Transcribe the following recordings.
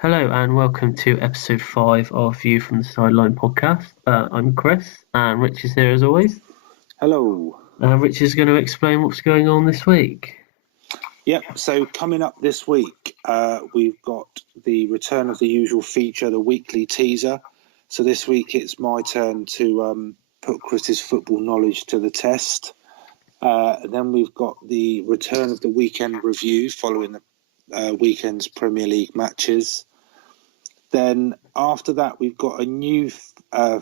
Hello and welcome to episode 5 of View from the Sideline podcast. I'm Chris and Rich is here as always. Hello. Rich is going to explain what's going on this week. Yep, so coming up this week, we've got the return of the usual feature, the weekly teaser. So this week it's my turn to put Chris's football knowledge to the test. Then we've got the return of the weekend review following the weekend's Premier League matches. Then after that, we've got a new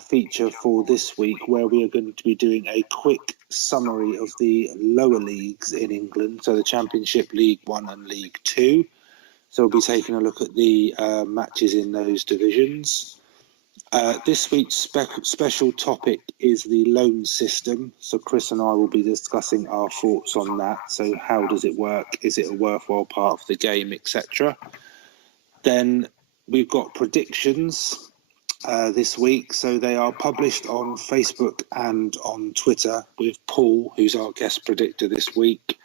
feature for this week where we are going to be doing a quick summary of the lower leagues in England, so the Championship, League One and League Two. So we'll be taking a look at the matches in those divisions. This week's special topic is the loan system. So Chris and I will be discussing our thoughts on that. So how does it work? Is it a worthwhile part of the game, etc.? Then we've got predictions this week. So they are published on Facebook and on Twitter with Paul, who's our guest predictor this week.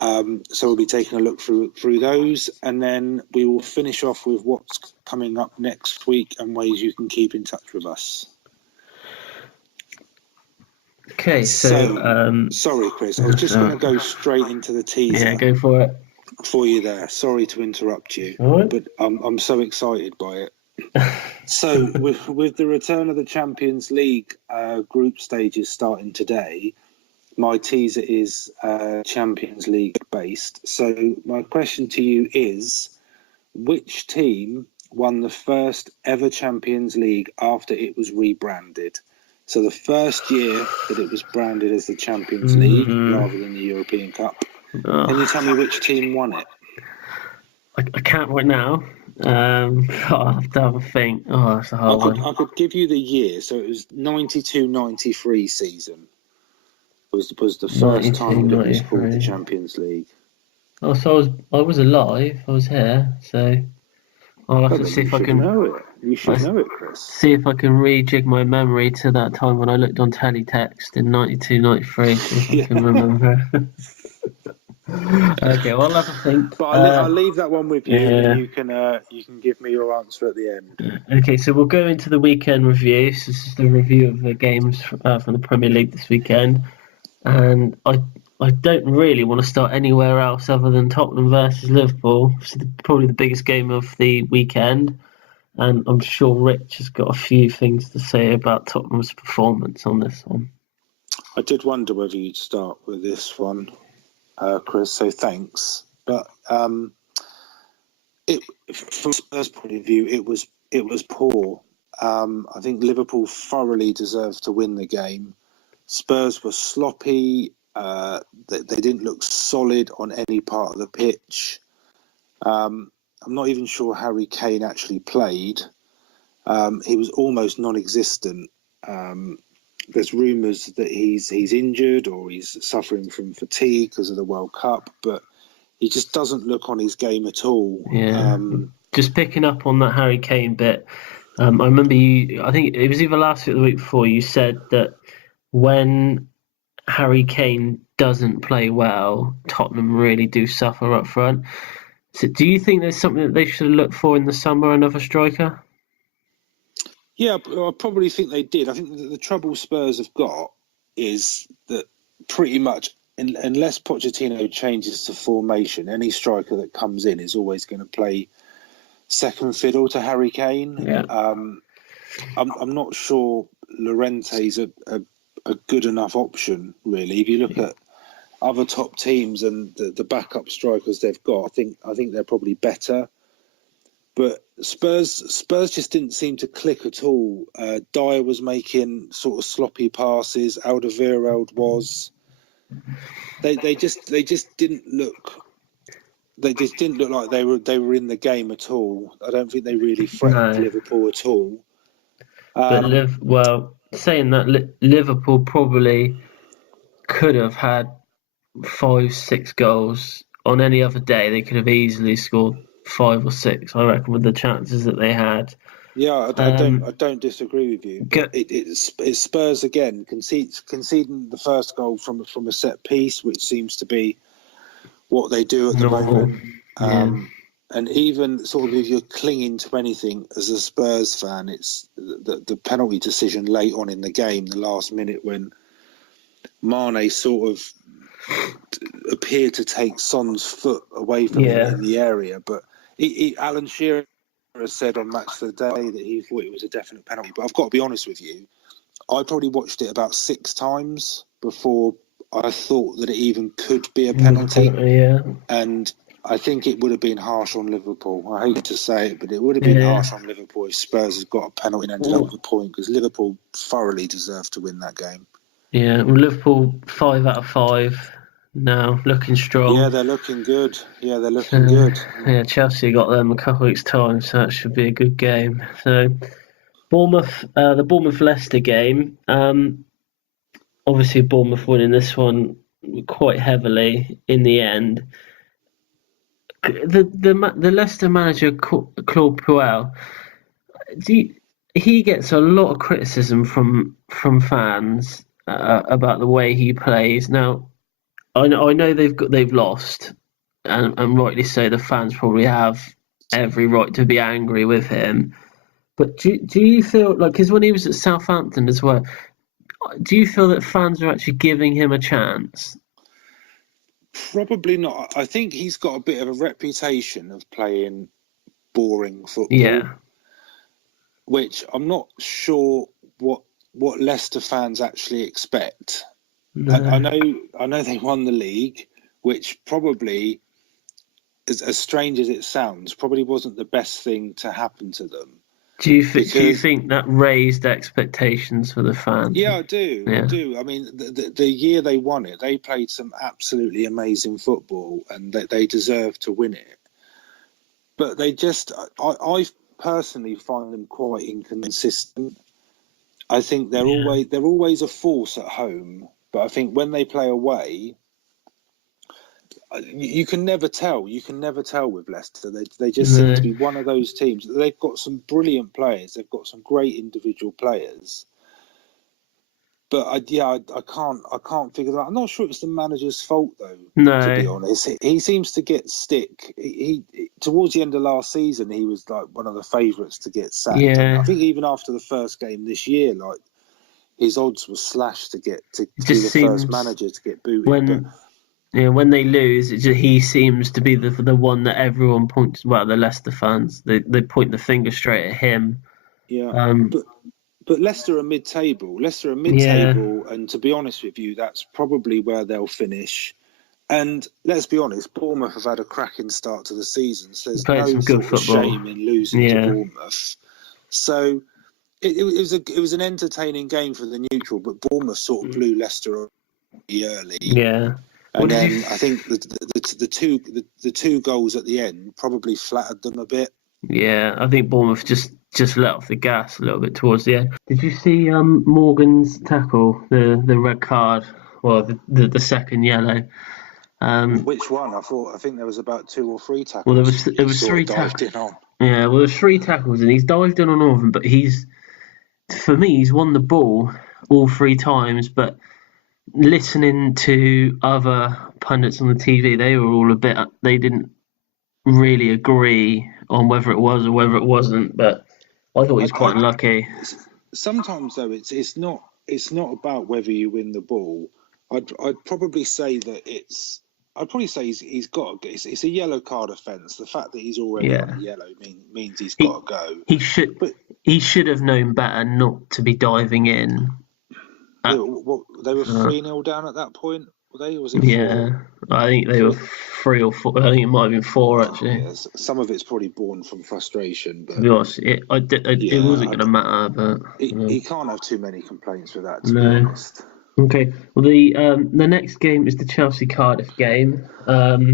So we'll be taking a look through those, and then we will finish off with what's coming up next week and ways you can keep in touch with us. Okay, so sorry, Chris. I was just going to go straight into the teaser. Yeah, go for it. For you there. Sorry to interrupt you, but I'm so excited by it. So with the return of the Champions League group stages starting today, my teaser is Champions League based. So my question to you is, which team won the first ever Champions League after it was rebranded? So the first year that it was branded as the Champions League rather than the European Cup. Can you tell me which team won it? I can't right now. I'll have to have a think. Oh, that's a hard one. I could give you the year. So it was 92-93 season. Was the first time that it was called the Champions League. Oh, so I was alive. I was here. So I'll have to see if I can know it. You should know it, Chris. See if I can rejig my memory to that time when I looked on teletext in 92-93. See if I can remember. Okay, well, I'll have a think. But I'll leave that one with you, and you can give me your answer at the end. Okay, so we'll go into the weekend review. So this is the review of the games from the Premier League this weekend, and I don't really want to start anywhere else other than Tottenham versus Liverpool. It's probably the biggest game of the weekend, and I'm sure Rich has got a few things to say about Tottenham's performance on this one. I did wonder whether you'd start with this one, Chris, so thanks. But from Spurs' point of view, it was poor. I think Liverpool thoroughly deserved to win the game. Spurs were sloppy. They didn't look solid on any part of the pitch. I'm not even sure Harry Kane actually played. He was almost non-existent. There's rumours that he's injured or he's suffering from fatigue because of the World Cup, but he just doesn't look on his game at all. Yeah. Just picking up on that Harry Kane bit, I remember I think it was either last week or the week before, you said that when Harry Kane doesn't play well, Tottenham really do suffer up front. So do you think there's something that they should look for in the summer, another striker? Yeah, I probably think they did. I think the trouble Spurs have got is that pretty much, unless Pochettino changes the formation, any striker that comes in is always going to play second fiddle to Harry Kane. Yeah. I'm not sure Llorente's a good enough option, really. If you look at other top teams and the backup strikers they've got, I think they're probably better. But Spurs just didn't seem to click at all. Dyer was making sort of sloppy passes. Alderweireld was. They just didn't look. They just didn't look like they were in the game at all. I don't think they really threatened Liverpool at all. But saying that, Liverpool probably could have had 5-6 goals on any other day. They could have easily scored 5 or 6, I reckon, with the chances that they had. Yeah, I don't disagree with you. It's Spurs again conceding the first goal from a set piece, which seems to be what they do at the moment. And even sort of if you're clinging to anything as a Spurs fan, it's the penalty decision late on in the game, the last minute when Mane sort of appeared to take Son's foot away from him in the area. But Alan Shearer said on Match of the Day that he thought it was a definite penalty. But I've got to be honest with you, I probably watched it about 6 times before I thought that it even could be a penalty. And I think it would have been harsh on Liverpool. I hate to say it, but it would have been harsh on Liverpool if Spurs had got a penalty and ended up with a point, because Liverpool thoroughly deserved to win that game. Yeah, well, Liverpool 5 out of 5 now, looking strong. Yeah, they're looking good. Good. Yeah, Chelsea got them a couple of weeks' time, so that should be a good game. So, Bournemouth, the Bournemouth-Leicester game, obviously Bournemouth winning this one quite heavily in the end. The Leicester manager, Claude Puel, he gets a lot of criticism from fans about the way he plays. Now, I know they've lost, and rightly so. The fans probably have every right to be angry with him. But do you feel like, because when he was at Southampton as well, do you feel that fans are actually giving him a chance? Probably not. I think he's got a bit of a reputation of playing boring football. Yeah. Which I'm not sure what Leicester fans actually expect. No. I know they won the league, which probably, as strange as it sounds, probably wasn't the best thing to happen to them. Do you think that raised expectations for the fans? Yeah, I do. Yeah. I do. I mean, the year they won it, they played some absolutely amazing football, and they deserved to win it. But they just, I personally find them quite inconsistent. I think they're always a force at home, but I think when they play away, you can never tell. You can never tell with Leicester. They just seem to be one of those teams. They've got some brilliant players. They've got some great individual players. But I can't figure that out. I'm not sure it's the manager's fault though. No. To be honest, he seems to get stick. He towards the end of last season, he was like one of the favourites to get sacked. Yeah. And I think even after the first game this year, like his odds were slashed to be the first manager to get booted. When they lose, he seems to be the one that everyone points. Well, the Leicester fans, they point the finger straight at him. Yeah, but Leicester are mid-table. And to be honest with you, that's probably where they'll finish. And let's be honest, Bournemouth have had a cracking start to the season, so there's no sort of shame in losing to Bournemouth. So it was an entertaining game for the neutral, but Bournemouth sort of blew Leicester early. Yeah. And then I think the two goals at the end probably flattered them a bit. Yeah, I think Bournemouth just let off the gas a little bit towards the end. Did you see Morgan's tackle, the red card, or the second yellow? Which one? I think there was about 2 or 3 tackles. Well, there was 3 tackles. Yeah, well, there's 3 tackles, and he's dived in on all of them. But he's won the ball all 3 times. But listening to other pundits on the TV, they were all they didn't really agree on whether it was or whether it wasn't, but I thought he was quite unlucky. Sometimes though, it's not about whether you win the ball. I'd probably say that he's got. It's a yellow card offence. The fact that he's already on yellow means he's got to go. He should have known better not to be diving in. They were 3-0 down at that point. Were they? Or was it 4? I think they were 3 or 4. I think it might have been 4 actually. Yes. Some of it's probably born from frustration. But to be honest, it wasn't going to matter. But he can't have too many complaints with that. To be honest. Okay. Well, the next game is the Chelsea Cardiff game. For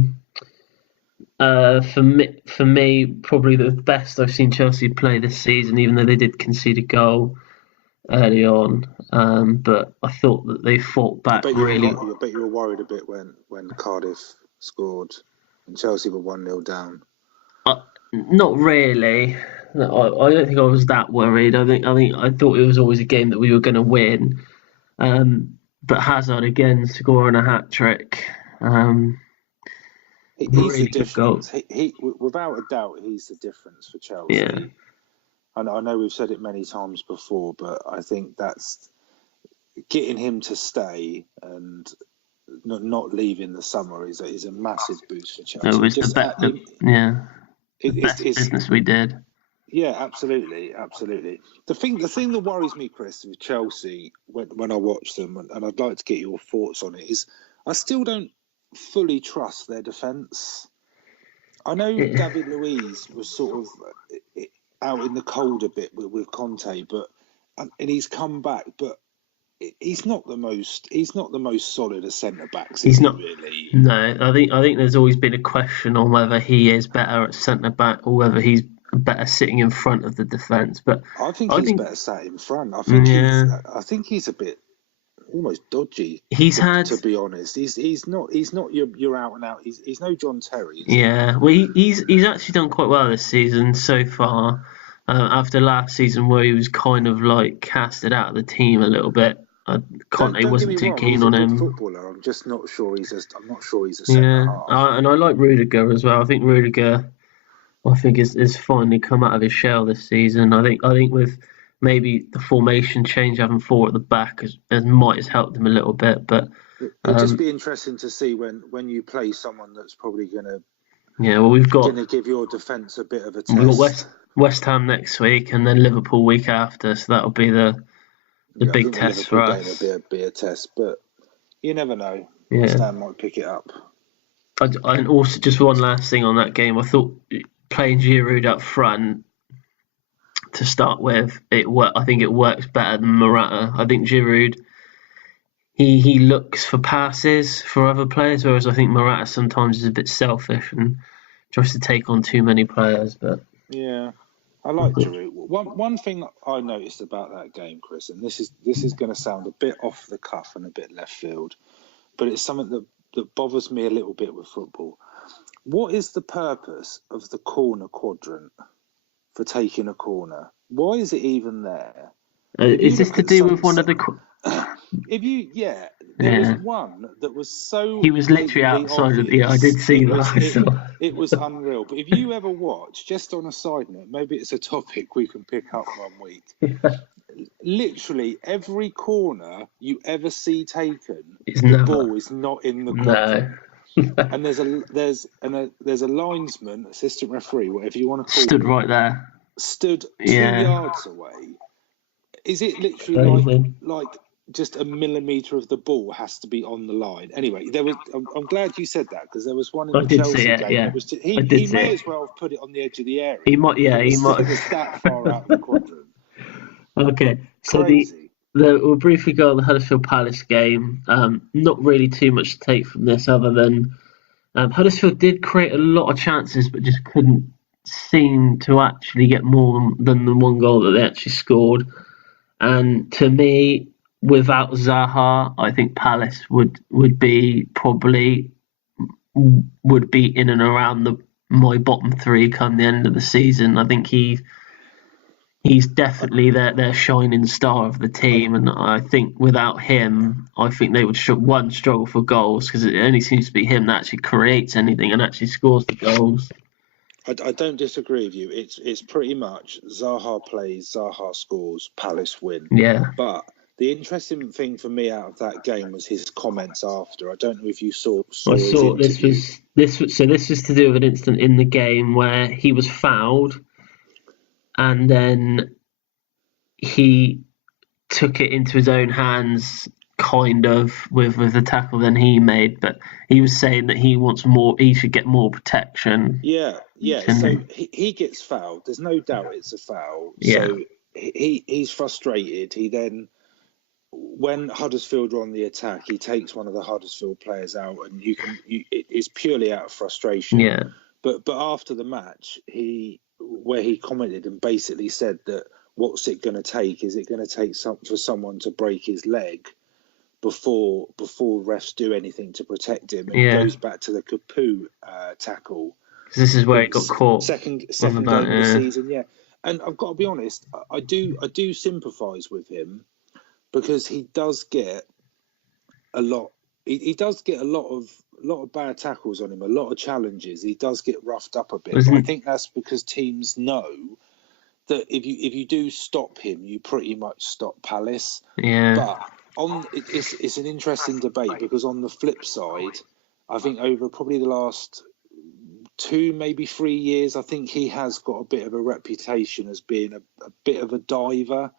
me, probably the best I've seen Chelsea play this season, even though they did concede a goal early on, but I thought that they fought back really. I bet you were worried a bit when Cardiff scored and Chelsea were 1-0 down. Not really. I don't think I was that worried. I thought it was always a game that we were going to win. But Hazard again scoring a hat trick. He's Really the good goal. difference. He, without a doubt, he's the difference for Chelsea. Yeah. And I know we've said it many times before, but I think that's getting him to stay and not leaving the summer is a massive boost for Chelsea. It was the best business we did. Yeah, absolutely. The thing that worries me, Chris, with Chelsea when I watch them, and I'd like to get your thoughts on it, is I still don't fully trust their defence. I know David Luiz was sort of out in the cold a bit with Conte, and he's come back, but he's not the most solid of centre backs. He's not really. No, I think there's always been a question on whether he is better at centre back or whether he's better sitting in front of the defence. But I think he's better sat in front. I think he's a bit almost dodgy. To be honest, he's not your out and out. He's no John Terry. Well, he's actually done quite well this season so far. After last season, where he was kind of like casted out of the team a little bit, Conte wasn't too keen on him. He's a good footballer. I'm just not sure he's a centre half. And I like Rudiger as well. I think Rudiger, is finally come out of his shell this season. I think with maybe the formation change, having 4 at the back might have helped him a little bit. But it'd just be interesting to see when you play someone that's probably going to we've got going to give your defence a bit of a test. We've got West Ham next week and then Liverpool week after, so that'll be the big test for us. Game will be a test, but you never know. West Ham might pick it up. And also, just one last thing on that game, I thought playing Giroud up front to start with, I think it works better than Morata. I think Giroud, he looks for passes for other players, whereas I think Morata sometimes is a bit selfish and tries to take on too many players. But yeah, I like Giroud. One thing I noticed about that game, Chris, and this is going to sound a bit off the cuff and a bit left field, but it's something that bothers me a little bit with football. What is the purpose of the corner quadrant for taking a corner? Why is it even there? Is this to do with one of the? There was one that was so. He was literally outside of the. I did see that. It was unreal. But if you ever watch, just on a side note, maybe it's a topic we can pick up one week. Literally every corner you ever see taken, the ball is not in the quadrant. And there's a linesman, assistant referee, whatever you want to call stood right there. Stood 2 yards away. Is it literally like just a millimetre of the ball has to be on the line? Anyway, I'm glad you said that, because there was one in the Chelsea game. Yeah. He may as well have put it on the edge of the area. He might. Yeah, he might. It was that far out of the quadrant. Okay, so Crazy. we'll briefly go on the Huddersfield Palace game. Not really too much to take from this, other than Huddersfield did create a lot of chances, but just couldn't seem to actually get more than the one goal that they actually scored. And to me, without Zaha, I think Palace would be in and around my bottom 3 come the end of the season. I think he's definitely their shining star of the team, and I think without him, I think they would struggle for goals, because it only seems to be him that actually creates anything and actually scores the goals. I don't disagree with you. It's pretty much Zaha plays, Zaha scores, Palace win. Yeah. But the interesting thing for me out of that game was his comments after. I don't know if you saw. I saw this was to do with an incident in the game where he was fouled, and then he took it into his own hands, kind of with the tackle than he made, but he was saying that he wants more. He should get more protection. Yeah. So he gets fouled. There's no doubt it's a foul. Yeah. So he's frustrated. He then, when Huddersfield are on the attack, he takes one of the Huddersfield players out, and it's purely out of frustration. Yeah. But after the match, he commented and basically said that what's it going to take? Is it going to take for someone to break his leg before refs do anything to protect him? And it goes back to the Capoue tackle. This is where he got caught. Second game of the season, yeah. And I've got to be honest, I do sympathise with him, because he does get a lot. He does get a lot of bad tackles on him, a lot of challenges. He does get roughed up a bit. But I think that's because teams know that if you do stop him, you pretty much stop Palace. Yeah. But it's an interesting debate, because on the flip side, I think over probably the last 2, maybe 3 years, I think he has got a bit of a reputation as being a bit of a diver,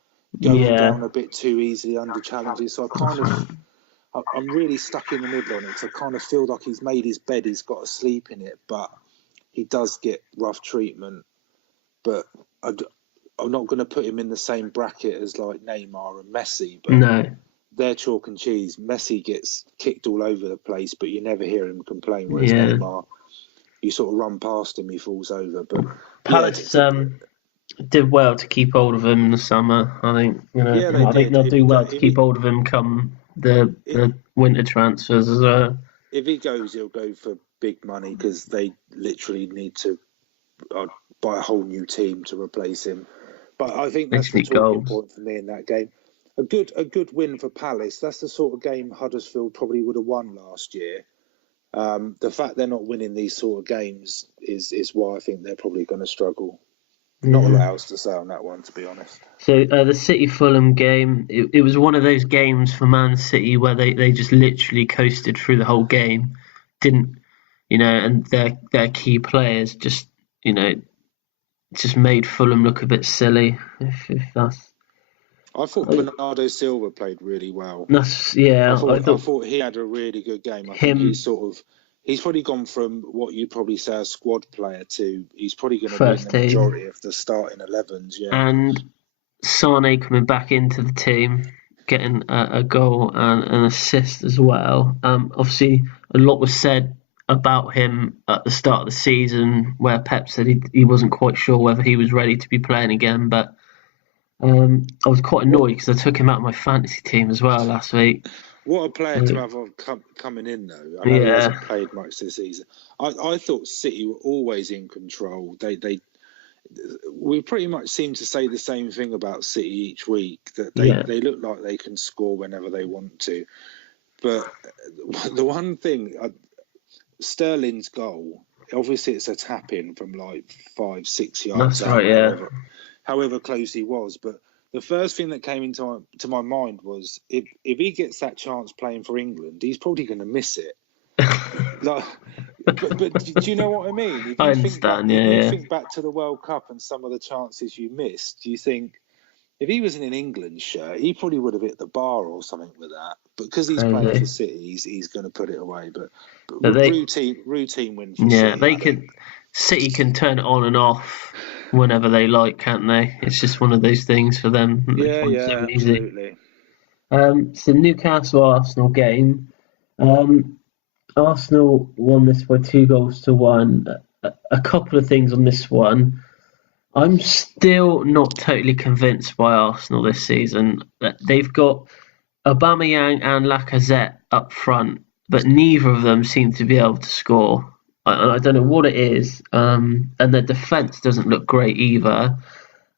going down a bit too easily under challenges. So I'm really stuck in the middle on it, because I kind of feel like he's made his bed, he's got to sleep in it, but he does get rough treatment. But I'm not going to put him in the same bracket as like Neymar and Messi, but they're chalk and cheese. Messi gets kicked all over the place, but you never hear him complain, whereas Neymar, you sort of run past him, he falls over. But Palace did well to keep hold of him in the summer. I think I think they'll do well to keep hold of him come the winter transfers as well. If he goes, he'll go for big money, because they literally need to buy a whole new team to replace him. But I think that's the talking point for me in that game. A good win for Palace. That's the sort of game Huddersfield probably would have won last year. The fact they're not winning these sort of games is why I think they're probably going to struggle. Not a lot else to say on that one, to be honest. So the City-Fulham game, it was one of those games for Man City where they just literally coasted through the whole game. And their key players just made Fulham look a bit silly. If that's. I thought Bernardo Silva played really well. I thought he had a really good game. I think he's probably gone from what you'd probably say a squad player to he's probably going to be in the majority of the starting 11s. Yeah. And Sane coming back into the team, getting a goal and an assist as well. Obviously, a lot was said about him at the start of the season, where Pep said he wasn't quite sure whether he was ready to be playing again, but I was quite annoyed because I took him out of my fantasy team as well last week. What a player to have coming in, though. I know he hasn't played much this season. I thought City were always in control. We pretty much seem to say the same thing about City each week, that they look like they can score whenever they want to. But the one thing, Sterling's goal, obviously it's a tap in from like 5-6 yards. That's right, however close he was. But the first thing that came into my mind was if he gets that chance playing for England, he's probably going to miss it. But do you know what I mean? I understand, if you think back to the World Cup and some of the chances you missed, do you think if he was in an England shirt, he probably would have hit the bar or something with that. But because he's playing for City, he's going to put it away. But routine win for City. City can turn it on and off whenever they like, can't they? It's just one of those things for them. Absolutely. So Newcastle-Arsenal game. Arsenal won this by 2-1. A couple of things on this one. I'm still not totally convinced by Arsenal this season. They've got Aubameyang and Lacazette up front, but neither of them seem to be able to score. I don't know what it is, and their defence doesn't look great either.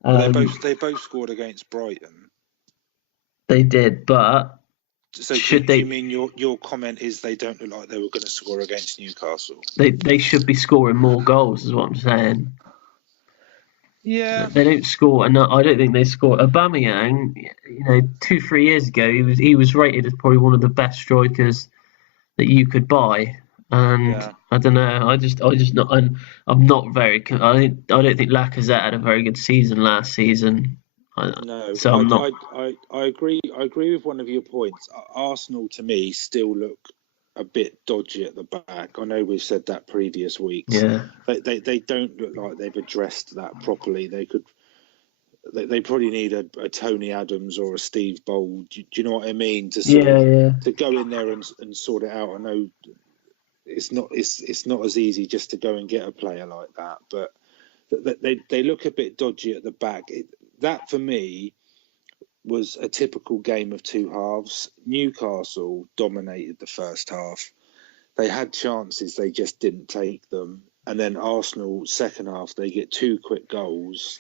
They both scored against Brighton. They did, but so do you mean your comment is they don't look like they were going to score against Newcastle? They should be scoring more goals, is what I'm saying. Yeah, they don't score, and I don't think they score. Aubameyang, 2-3 years ago, he was rated as probably one of the best strikers that you could buy. And I don't know. I'm not very. I don't think Lacazette had a very good season last season. No, so I'm not. I agree. I agree with one of your points. Arsenal, to me, still look a bit dodgy at the back. I know we've said that previous weeks. Yeah. They don't look like they've addressed that properly. They probably need a Tony Adams or a Steve Bold. Do you know what I mean? To go in there and sort it out. I know. It's not as easy just to go and get a player like that, but they look a bit dodgy at the back. That for me was a typical game of two halves. Newcastle dominated the first half. They had chances, they just didn't take them. And then Arsenal, second half, they get 2 quick goals.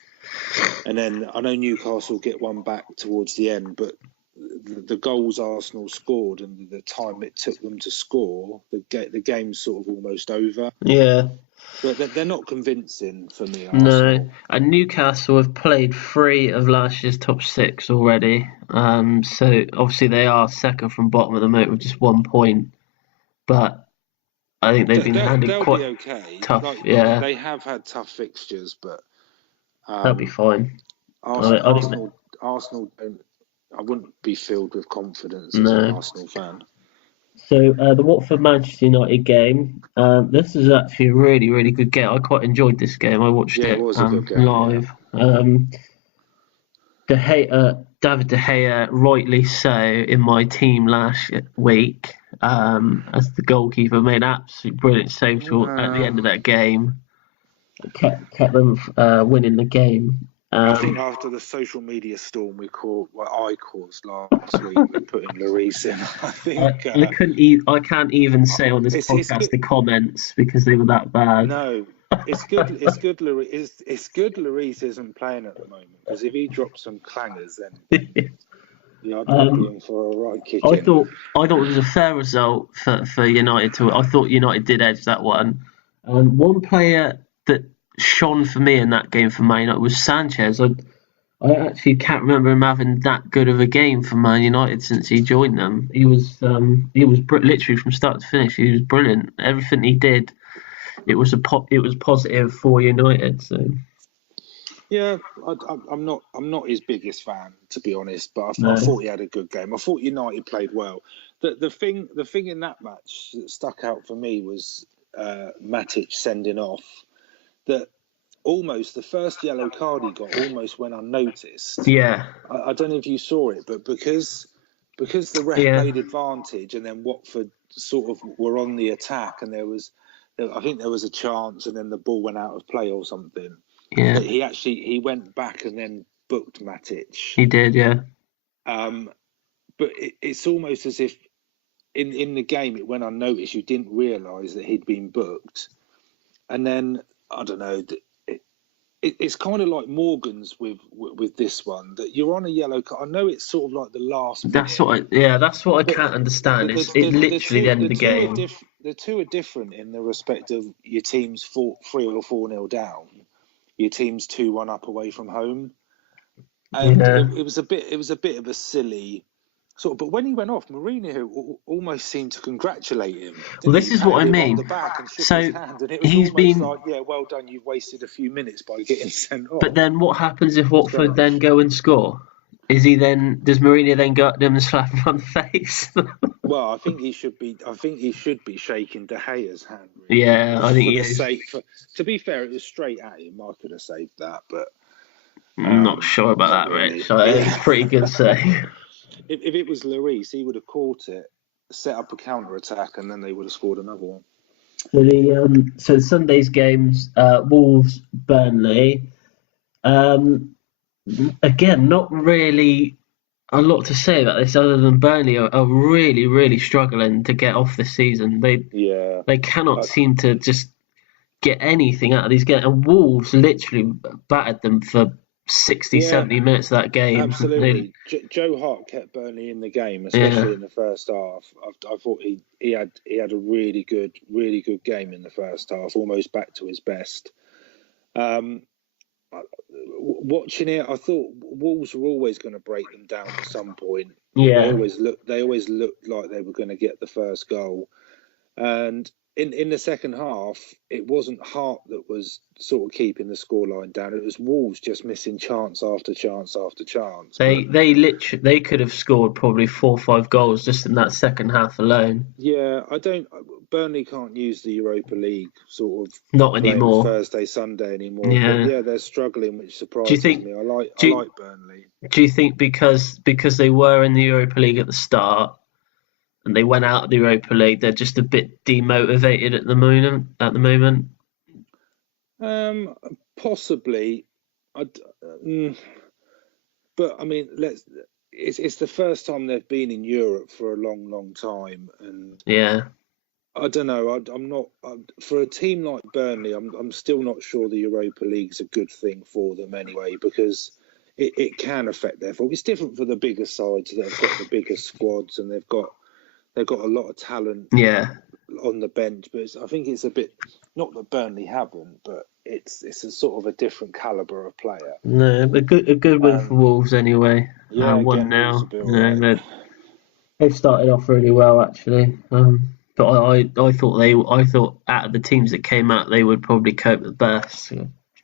And then I know Newcastle get one back towards the end, but the goals Arsenal scored and the time it took them to score, the game's sort of almost over. Yeah. But they're not convincing for me, No. Arsenal. And Newcastle have played 3 of last year's top 6 already. So obviously they are second from bottom at the moment with just 1 point. But I think they've been handed They'll quite be okay. tough. Like, Yeah, they have had tough fixtures, but they'll be fine. Arsenal don't. I wouldn't be filled with confidence as an No. Arsenal fan. So the Watford Manchester United game. This is actually a really, really good game. I quite enjoyed this game. I watched Yeah, it it was a good game, live. David De Gea, rightly so, in my team last week, as the goalkeeper, made an absolute brilliant save at the end of that game. Kept them winning the game. I think after the social media storm I caused last week with putting Lloris in, I think I can't even say on this podcast the comments because they were that bad. No, it's good. It's good. Lloris isn't playing at the moment, because if he drops some clangers, then I'd be in for a right kick. I thought it was a fair result for United. I thought United did edge that one. One player that shone for me in that game for Man United was Sanchez. I actually can't remember him having that good of a game for Man United since he joined them. He was literally from start to finish. He was brilliant. Everything he did, it was positive for United. So yeah, I'm not his biggest fan, to be honest, but No. I thought he had a good game. I thought United played well. The thing in that match that stuck out for me was Matic sending off. That almost the first yellow card he got almost went unnoticed. Yeah. I don't know if you saw it, but because the ref played advantage, and then Watford sort of were on the attack, and I think there was a chance, and then the ball went out of play or something. Yeah. He went back and then booked Matic. He did, yeah. But it's almost as if in the game it went unnoticed. You didn't realise that he'd been booked, and then I don't know. It's kind of like Morgan's with this one, that you're on a yellow card. I know it's sort of like the last minute. That's what I can't understand. It's literally the end of the game. The two are different in the respect of your team's 3 or 4-0 down, your team's 2-1 up away from home, and it was a bit of a silly sort of. But when he went off, Mourinho almost seemed to congratulate him. Well, this is what I mean. On the back and shook So his hand, and it was he's been like, yeah, well done, you've wasted a few minutes by getting sent off. But then what happens if Watford then go and score? Does Mourinho then go up to them and slap him on the face? Well, I think he should be shaking De Gea's hand. Really. Yeah, I think he is. To be fair, it was straight at him. I could have saved that, but I'm not sure about that, Rich. So it's pretty good save. If it was Lloris, he would have caught it, set up a counter attack, and then they would have scored another one. So Sunday's games, Wolves, Burnley. Again, not really a lot to say about this other than Burnley are really, really struggling to get off this season. They cannot seem to just get anything out of these games. And Wolves literally battered them for 60, 70 minutes of that game. Absolutely. Joe Hart kept Burnley in the game, especially in the first half. I thought he had a really good game in the first half, almost back to his best. Watching it, I thought Wolves were always going to break them down at some point. Yeah. They always looked like they were going to get the first goal. And in the second half, it wasn't Hart that was sort of keeping the scoreline down. It was Wolves just missing chance after chance after chance. They could have scored probably 4 or 5 goals just in that second half alone. Yeah, Burnley can't use the Europa League sort of not anymore Thursday, Sunday anymore. Yeah, but they're struggling, which surprises me. I like Burnley. Do you think because they were in the Europa League at the start and they went out of the Europa League, they're just a bit demotivated at the moment? Possibly. But I mean, it's the first time they've been in Europe for a long, long time, and yeah, I don't know. I'm not for a team like Burnley. I'm still not sure the Europa League's a good thing for them anyway, because it can affect their form. It's different for the bigger sides that have got the bigger squads and they've got a lot of talent on the bench. But I think it's a bit, not that Burnley haven't, but it's a sort of a different calibre of player. No, a good win for Wolves anyway. Yeah, 1-0. They've started off really well actually. But I thought out of the teams that came out, they would probably cope the best,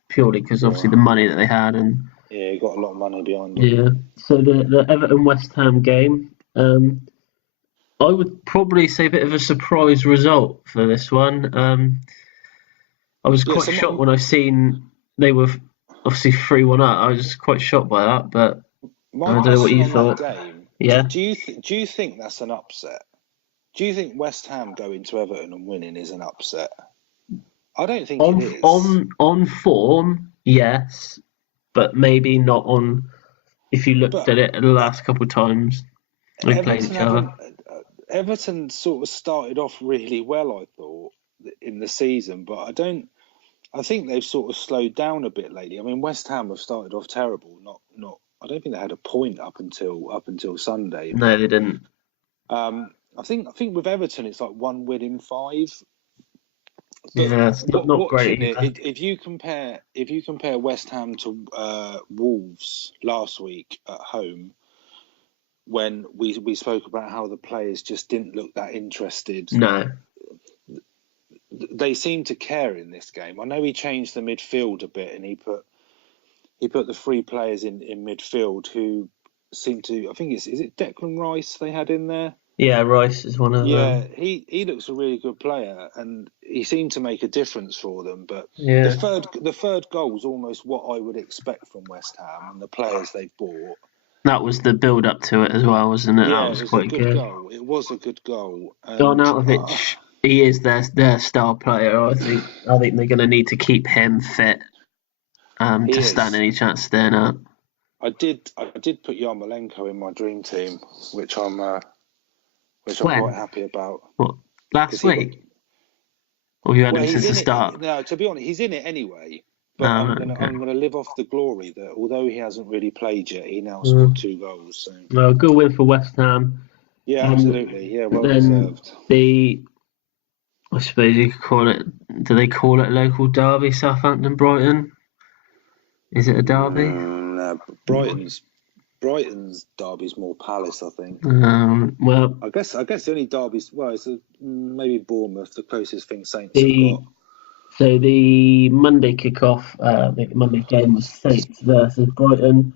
purely because obviously the money that they had and got a lot of money behind them. Yeah. So the Everton West Ham game, I would probably say a bit of a surprise result for this one. I was quite shocked when I seen they were obviously 3-1 up. I was quite shocked by that, but I don't know what you thought. Yeah. Do you think that's an upset? Do you think West Ham going to Everton and winning is an upset? I don't think it is. On form, yes, but maybe not on. If you looked at it the last couple of times we played each other. Everton sort of started off really well, I thought, in the season, but I think they've sort of slowed down a bit lately. I mean, West Ham have started off terrible. Not. I don't think they had a point up until Sunday. No, they didn't. I think with Everton, it's like 1 win in 5. But yeah, it's not great. If you compare West Ham to Wolves last week at home, when we spoke about how the players just didn't look that interested. No. They seem to care in this game. I know he changed the midfield a bit, and he put the 3 players in midfield who seem to. I think is it Declan Rice they had in there? Yeah, Rice is one of them. Yeah, he looks a really good player, and he seemed to make a difference for them. But yeah. the third goal is almost what I would expect from West Ham and the players they've bought. That was the build up to it as well, wasn't it? Yeah, that was quite good. Goal. It was a good goal. Arnautovic, he is their star player. I think they're going to need to keep him fit to stand any chance staying up. I did put Yarmolenko in my dream team, which I'm quite happy about. What, last week? Or you had him since the start? No, to be honest, he's in it anyway. But I'm going to live off the glory that although he hasn't really played yet, he now scored 2 goals. So. Well, good win for West Ham. Yeah, absolutely. Yeah, well deserved. I suppose you could call it. Do they call it a local derby? Southampton-Brighton. Is it a derby? No, Brighton's derby's more Palace, I think. Well, I guess the only derby's it's maybe Bournemouth, the closest thing Saints have got. So the Monday kickoff, the Monday game was Saints versus Brighton.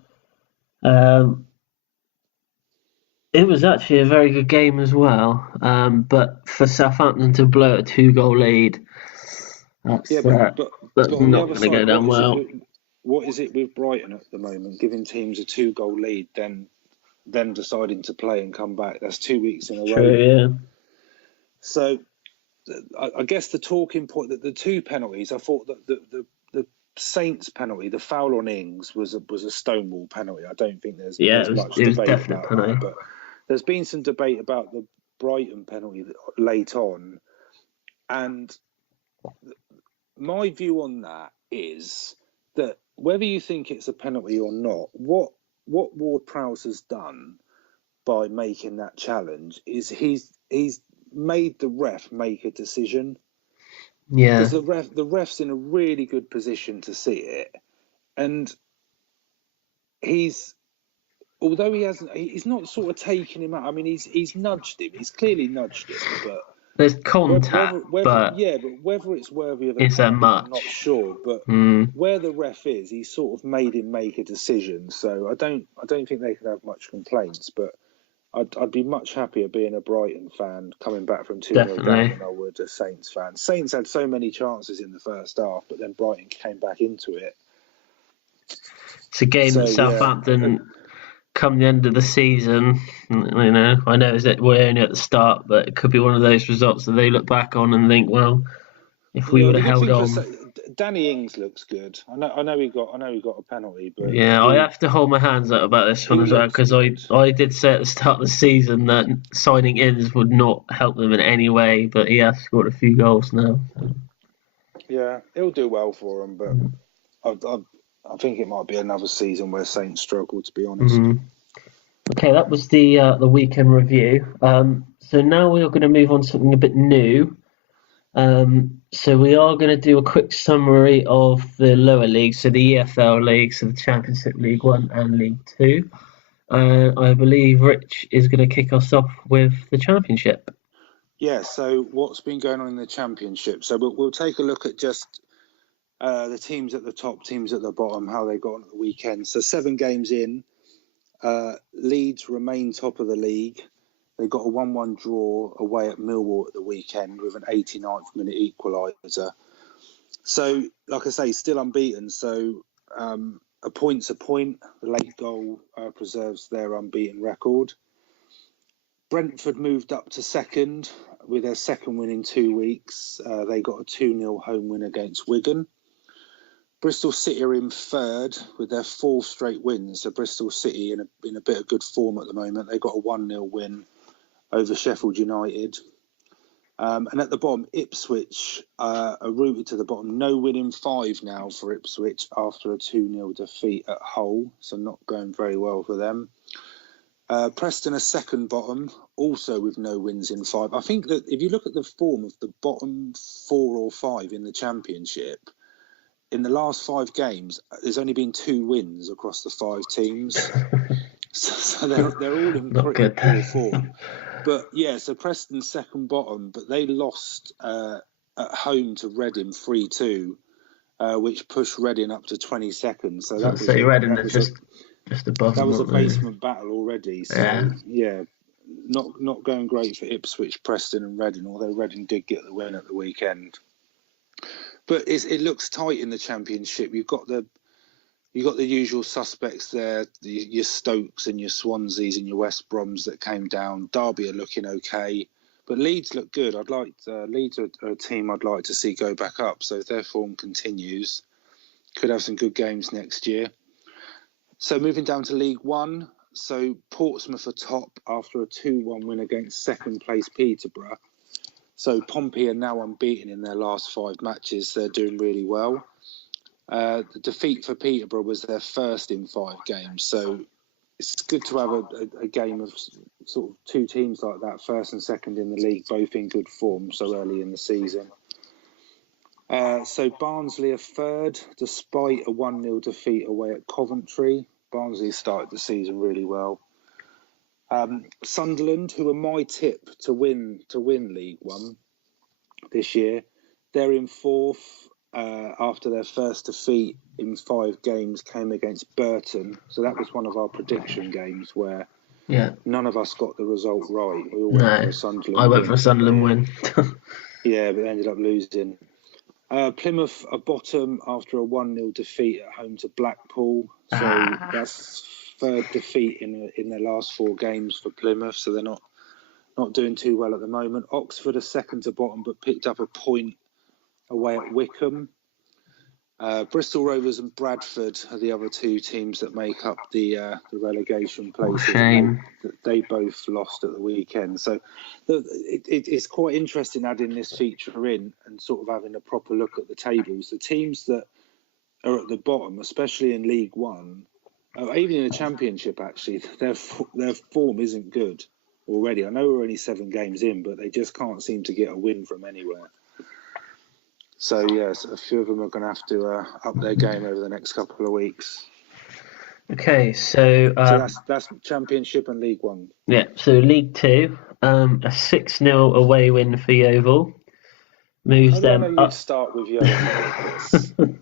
It was actually a very good game as well. But for Southampton to blow a 2-goal lead, that's not going to go down well. What is it with Brighton at the moment? Giving teams a 2-goal lead, then deciding to play and come back. That's 2 weeks in a row. True, yeah. So I guess the talking point that the 2 penalties, I thought that the Saints penalty, the foul on Ings was a Stonewall penalty. I don't think there's much debate about that. But there's been some debate about the Brighton penalty late on, and my view on that is that whether you think it's a penalty or not, what Ward-Prowse has done by making that challenge is he's made the ref make a decision. Yeah. Because the ref's in a really good position to see it. And he's not sort of taking him out. I mean, he's nudged him. He's clearly nudged him, but there's contact, but whether it's worthy of is there much? I'm not sure. But where the ref is, he's sort of made him make a decision. So I don't think they can have much complaints. But I'd be much happier being a Brighton fan coming back from 2-0 down than I would a Saints fan. Saints had so many chances in the first half, but then Brighton came back into it. It's a game that Southampton, come the end of the season, I know we're only at the start, but it could be one of those results that they look back on and think, well, if we would have held on. Danny Ings looks good. I know he got a penalty, but I have to hold my hands up about this one as well, because I did say at the start of the season that signing Ings would not help them in any way, but he has scored a few goals now. So. Yeah, he'll do well for them, but I think it might be another season where Saints struggle, to be honest. Okay, that was the weekend review. So now we are going to move on to something a bit new. So we are going to do a quick summary of the lower leagues, so the EFL League, so the Championship League 1 and League 2. I believe Rich is going to kick us off with the Championship. Yeah, so what's been going on in the Championship? So we'll take a look at just the teams at the top, teams at the bottom, how they got on at the weekend. So 7 games in, Leeds remain top of the league. They got a 1-1 draw away at Millwall at the weekend with an 89th minute equaliser. So, like I say, still unbeaten. So a point's a point. The late goal preserves their unbeaten record. Brentford moved up to second with their second win in 2 weeks. They got a 2-0 home win against Wigan. Bristol City are in third with their 4th straight wins. So Bristol City in a bit of good form at the moment. They got a 1-0 win over Sheffield United. And at the bottom, Ipswich are rooted to the bottom. No win in 5 now for Ipswich after a 2-0 defeat at Hull. So not going very well for them. Preston are second bottom, also with no wins in 5. I think that if you look at the form of the bottom 4 or 5 in the Championship, in the last 5 games, there's only been 2 wins across the 5 teams. so they're all in pretty poor form. But yeah, so Preston's second bottom, but they lost at home to Reading 3-2, which pushed Reading up to 22nd. So that was Reading are just above. That was a basement battle already. So yeah, not going great for Ipswich, Preston, and Reading. Although Reading did get the win at the weekend. But it looks tight in the Championship. You've got the usual suspects there, your Stokes and your Swanseas and your West Broms that came down. Derby are looking okay, but Leeds look good. Leeds are a team I'd like to see go back up. So if their form continues, could have some good games next year. So moving down to League 1, so Portsmouth are top after a 2-1 win against second place Peterborough. So Pompey are now unbeaten in their last 5 matches. They're doing really well. The defeat for Peterborough was their first in 5 games. So it's good to have a game of sort of 2 teams like that, first and second in the league, both in good form so early in the season. So Barnsley are third, despite a 1-0 defeat away at Coventry. Barnsley started the season really well. Sunderland, who are my tip to win League 1 this year, they're in 4th after their first defeat in 5 games came against Burton. So that was one of our prediction games where none of us got the result right. We all went for a Sunderland I went for a Sunderland win. Yeah, but they ended up losing. Plymouth are bottom after a 1-0 defeat at home to Blackpool. So that's 3rd defeat in their last 4 games for Plymouth. So they're not doing too well at the moment. Oxford are second to bottom, but picked up a point away at Wickham. Bristol Rovers and Bradford are the other 2 teams that make up the relegation places. They both lost at the weekend. So it's quite interesting adding this feature in and sort of having a proper look at the tables. The teams that are at the bottom, especially in League 1, even in the Championship, actually, their form isn't good already. I know we're only 7 games in, but they just can't seem to get a win from anywhere. So, yes, a few of them are going to have to up their game over the next couple of weeks. Okay, so that's Championship and League 1. Yeah, so League 2, a 6-0 away win for Yeovil. Moves them up. Start with Yeovil.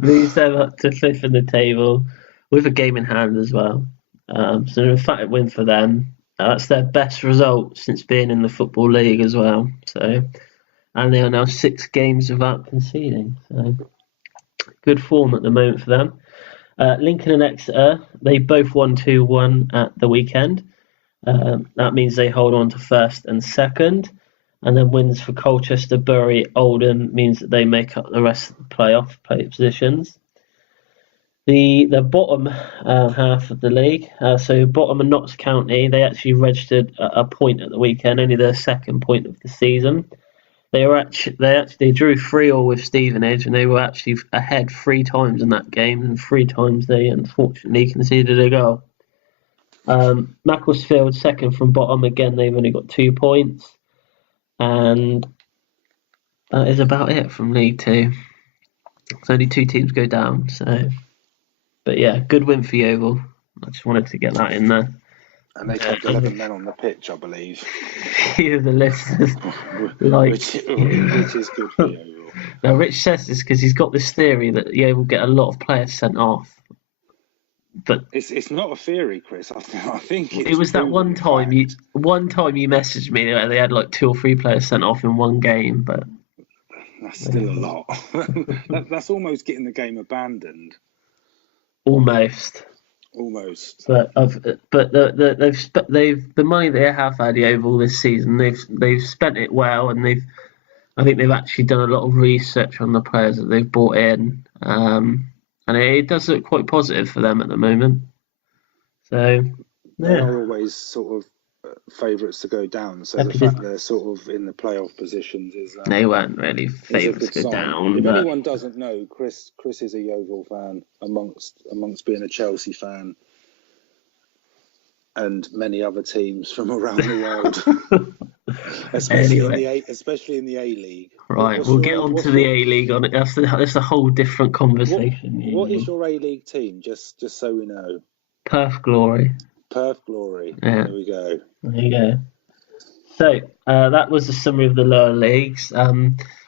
Moves them up to 5th in the table with a game in hand as well. So an emphatic win for them. That's their best result since being in the Football League as well. So, and they are now 6 games without conceding. So good form at the moment for them. Lincoln and Exeter, they both won 2-1 at the weekend. That means they hold on to 1st and 2nd. And then wins for Colchester, Bury, Oldham means that they make up the rest of the playoff positions. The bottom half of the league, so bottom of Notts County, they actually registered a point at the weekend, only their 2nd point of the season. they drew 3-3 with Stevenage, and they were actually ahead 3 times in that game, and 3 times they unfortunately conceded a goal. Macclesfield second from bottom again. They've only got 2 points, and that is about it from League Two. It's only 2 teams go down. So, but yeah, good win for Yeovil. I just wanted to get that in there. And they kept 11 men on the pitch, I believe. Few of the listeners which is good for Yeovil. Now, Rich says this because he's got this theory that Yeovil get a lot of players sent off. But it's not a theory, Chris. I think it was that one time you messaged me that they had like 2 or 3 players sent off in one game, but that's still a lot. That's almost getting the game abandoned. Almost. But the money they have had Yeovil this season, they've spent it well, and I think they've actually done a lot of research on the players that they've brought in. And it does look quite positive for them at the moment. So, yeah. They are always sort of favourites to go down. So the fact they're sort of in the playoff positions is... they weren't really favourites to go down. If anyone doesn't know, Chris is a Yeovil fan amongst being a Chelsea fan and many other teams from around the world. Especially in the A-League. Right, we'll get on to the A-League on it. That's a whole different conversation. What is your A-League team, just so we know? Perth Glory. Perth Glory. Yeah. There we go. There you go. So, that was the summary of the lower leagues.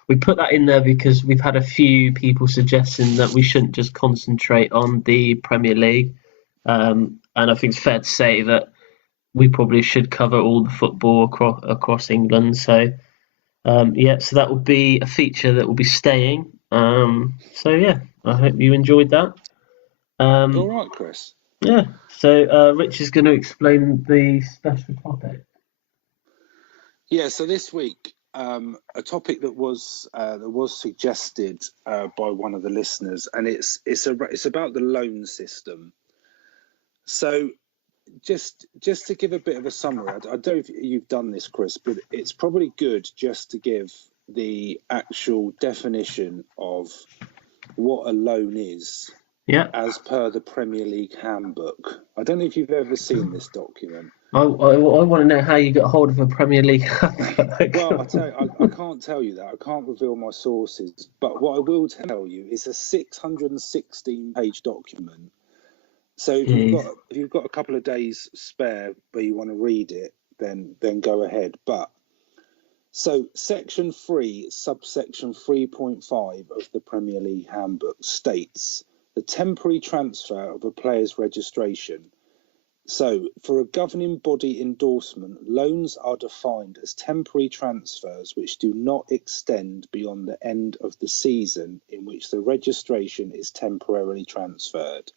We put that in there because we've had a few people suggesting that we shouldn't just concentrate on the Premier League. And I think it's fair to say that we probably should cover all the football across England. So, so that will be a feature that will be staying. So, yeah, I hope you enjoyed that. All right, Chris. Yeah, so Rich is going to explain the special topic. Yeah, so this week, a topic that was suggested by one of the listeners, and it's about the loan system. So, just to give a bit of a summary, I don't know if you've done this, Chris, but it's probably good just to give the actual definition of what a loan is. Yeah. As per the Premier League handbook. I don't know if you've ever seen this document. I want to know how you got hold of a Premier League handbook. Well, I can't tell you that. I can't reveal my sources. But what I will tell you is a 616-page document. So if you've got a couple of days spare where you want to read it, then go ahead. But so Section 3, subsection 3.5 of the Premier League handbook states the temporary transfer of a player's registration. So, for a governing body endorsement, loans are defined as temporary transfers which do not extend beyond the end of the season in which the registration is temporarily transferred.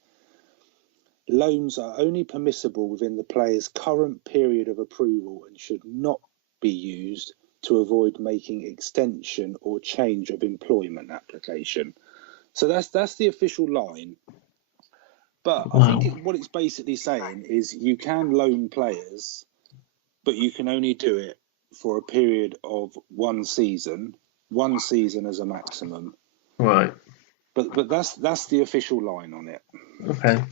Loans are only permissible within the player's current period of approval and should not be used to avoid making extension or change of employment application. So that's the official line. But Wow. I think what it's basically saying is you can loan players, but you can only do it for a period of one season as a maximum. Right. But that's the official line on it. Okay.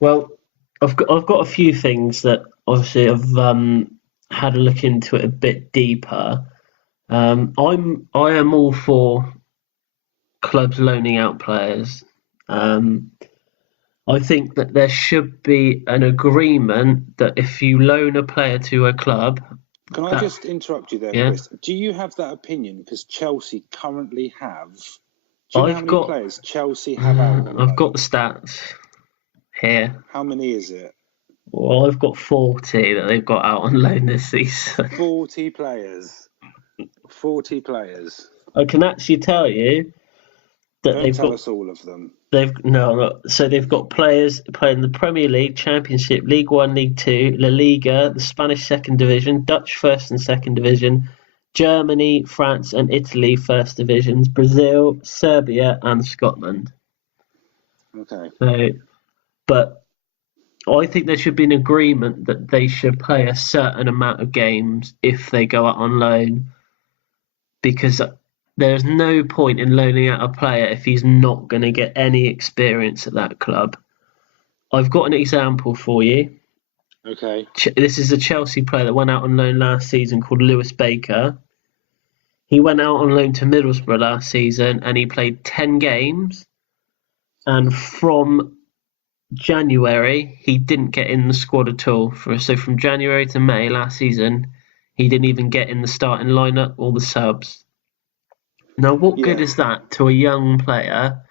Well, I've got a few things that obviously I've had a look into it a bit deeper. I am all for clubs loaning out players. I think that there should be an agreement that if you loan a player to a club... Can I just interrupt you there, Chris? Do you have that opinion? Because Chelsea currently have... Do you know how many players Chelsea have out? I've got the stats here. How many is it? Well, I've got 40 that they've got out on loan this season. 40 players. 40 players. I can actually tell you that Don't they've tell got... us all of them. So they've got players playing the Premier League, Championship, League One, League Two, La Liga, the Spanish Second Division, Dutch First and Second Division, Germany, France, and Italy First Divisions, Brazil, Serbia, and Scotland. Okay. So, but I think there should be an agreement that they should play a certain amount of games if they go out on loan. because there's no point in loaning out a player if he's not going to get any experience at that club. I've got an example for you. Okay. This is a Chelsea player that went out on loan last season called Lewis Baker. He went out on loan to Middlesbrough last season and he played 10 games. And from January, he didn't get in the squad at all. So from January to May last season, he didn't even get in the starting lineup or the subs. Now, what good is that to a young player?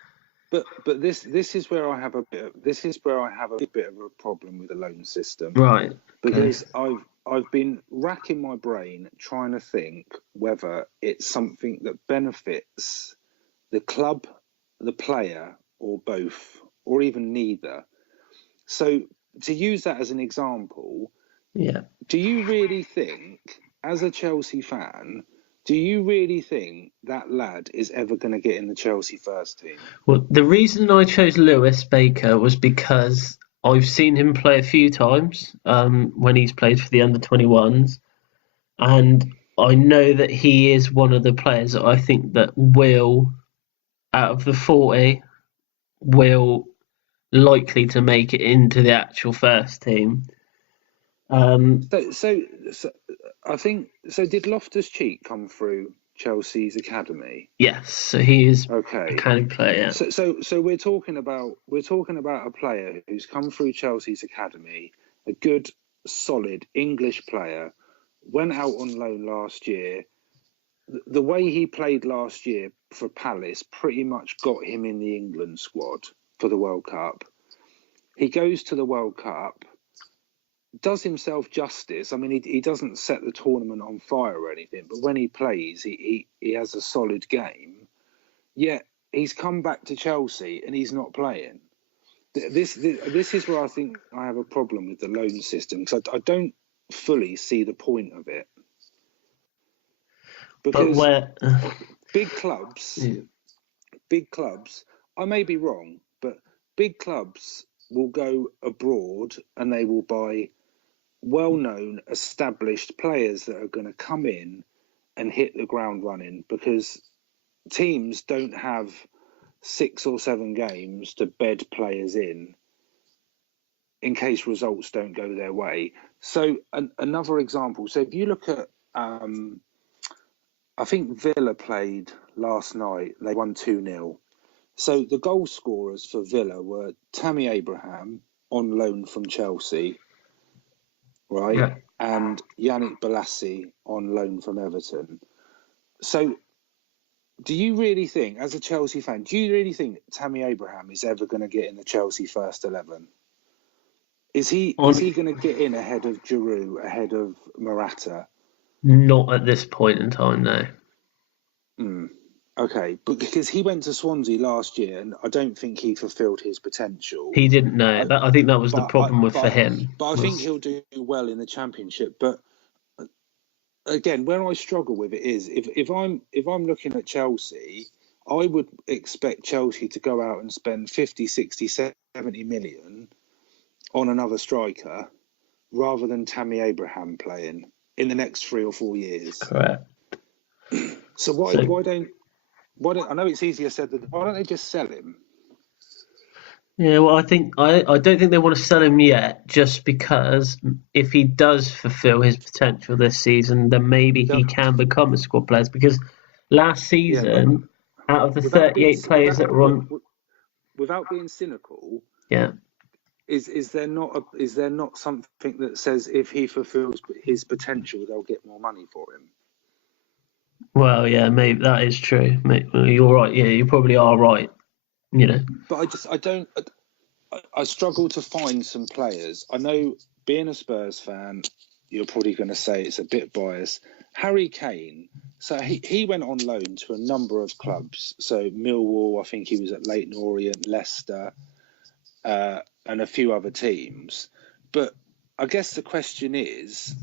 But this is where I have a bit of a problem with the loan system, right? Because I've been racking my brain trying to think whether it's something that benefits the club, the player, or both, or even neither. So to use that as an example, do you really think, as a Chelsea fan, do you really think that lad is ever going to get in the Chelsea first team? Well, the reason I chose Lewis Baker was because I've seen him play a few times when he's played for the under-21s, and I know that he is one of the players that I think that will, out of the 40, will likely to make it into the actual first team. So I think so. Did Loftus-Cheek come through Chelsea's academy? Yes, so he is okay. A kind of player. So we're talking about a player who's come through Chelsea's academy, a good, solid English player, went out on loan last year. The way he played last year for Palace pretty much got him in the England squad for the World Cup. He goes to the World Cup, does himself justice. I mean, he doesn't set the tournament on fire or anything, but when he plays, he has a solid game. Yet he's come back to Chelsea and he's not playing. This is where I think I have a problem with the loan system, because I don't fully see the point of it. Because big clubs, I may be wrong, but big clubs will go abroad and they will buy well-known, established players that are going to come in and hit the ground running, because teams don't have 6 or 7 games to bed players in case results don't go their way. So another example. So if you look at, I think Villa played last night. They won 2-0. So the goal scorers for Villa were Tammy Abraham on loan from Chelsea, right? Yeah. And Yannick Bolasie on loan from Everton. So do you really think, as a Chelsea fan, do you really think Tammy Abraham is ever going to get in the Chelsea first 11? Is he going to get in ahead of Giroud, ahead of Morata? Not at this point in time, no. Okay, but because he went to Swansea last year, and I don't think he fulfilled his potential. He didn't know. I think that was the problem for him. But I think he'll do well in the Championship. But again, where I struggle with it is if I'm looking at Chelsea, I would expect Chelsea to go out and spend 50, 60, 70 million on another striker rather than Tammy Abraham playing in the next 3 or 4 years. Correct. So why don't I know it's easier said than why don't they just sell him? Yeah, well, I don't think they want to sell him yet, just because if he does fulfil his potential this season, then maybe he can become a squad player. Because last season, out of the 38 players that were on, without being cynical, is there not something that says if he fulfills his potential, they'll get more money for him? Well, yeah, maybe that is true. You're right. Yeah, you probably are right. You know, but I struggle to find some players. I know, being a Spurs fan, you're probably going to say it's a bit biased. Harry Kane, so he went on loan to a number of clubs. So Millwall, I think he was at Leyton Orient, Leicester, and a few other teams. But I guess the question is